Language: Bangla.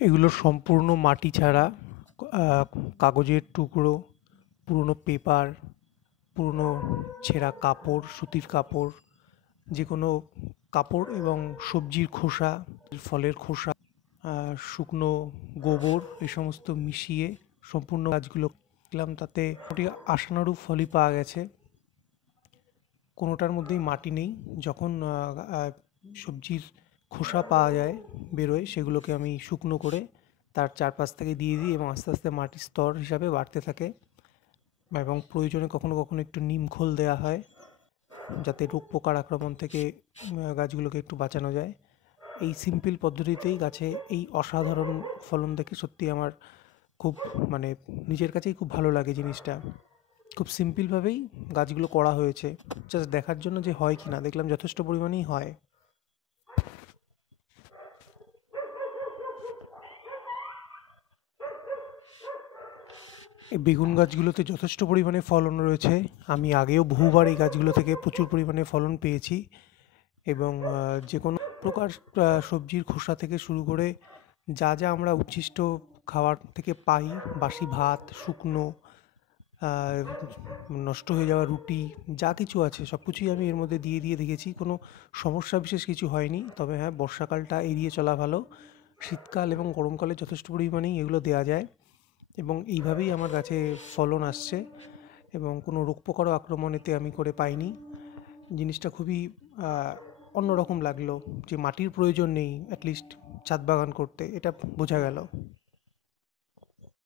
এগুলো সম্পূর্ণ মাটি ছাড়া আহ, কাগজের টুকরো, পুরনো পেপার, পুরনো ছেঁড়া কাপড়, সুতির কাপড়, যে কোনো কাপড় এবং সবজির খোসা, ফলের খোসা, শুকনো গোবর, এই সমস্ত মিশিয়ে সম্পূর্ণ গাছগুলো দেখলাম। তাতে মোটামুটি আশানুরূপ ফলই পাওয়া গেছে। কোনোটার মধ্যেই মাটি নেই। যখন সবজির খোসা পাওয়া যায়, বেরোয়, সেগুলোকে আমি শুকনো করে তার চারপাশ থেকে দিয়ে দিই এবং আস্তে আস্তে মাটির স্তর হিসাবে বাড়তে থাকে। এবং প্রয়োজনে কখনো কখনো একটু নিম খোল দেওয়া হয়, যাতে রোগ পোকার আক্রমণ থেকে গাছগুলোকে একটু বাঁচানো যায়। এই সিম্পল পদ্ধতিতেই গাছে এই অসাধারণ ফলন দেখে সত্যি আমার খুব, মানে, নিজের কাছেই খুব ভালো লাগে জিনিসটা। খুব সিম্পলভাবেই গাছগুলো করা হয়েছে, জাস্ট দেখার জন্য যে হয় কি না, দেখলাম যথেষ্ট পরিমাণেই হয়। এই বেগুন গাছগুলোতে যথেষ্ট পরিমাণে ফলন রয়েছে। আমি আগেও বহুবার এই গাছগুলো থেকে প্রচুর পরিমাণে ফলন পেয়েছি। এবং যে কোনো প্রকার সবজির খোসা থেকে শুরু করে যা যা আমরা উচ্ছিষ্ট খাবার থেকে পাই, বাসি ভাত, শুকনো, আহ, নষ্ট হয়ে যাওয়া রুটি, যা কিছু আছে সব কিছুই আমি এর মধ্যে দিয়ে দিয়ে দেখেছি। কোনো সমস্যা বিশেষ কিছু হয়নি। তবে হ্যাঁ, বর্ষাকালটা এড়িয়ে চলা ভালো। শীতকাল এবং গরমকালে যথেষ্ট পরিমাণেই এগুলো দেওয়া যায় এবং এইভাবেই আমার গাছে ফলন আসছে এবং কোনো রোগ পোকারও আক্রমণ এতে আমি করে পাইনি। জিনিসটা খুবই অন্যরকম লাগলো যে মাটির প্রয়োজন নেই অ্যাটলিস্ট ছাদ বাগান করতে, এটা বোঝা গেল।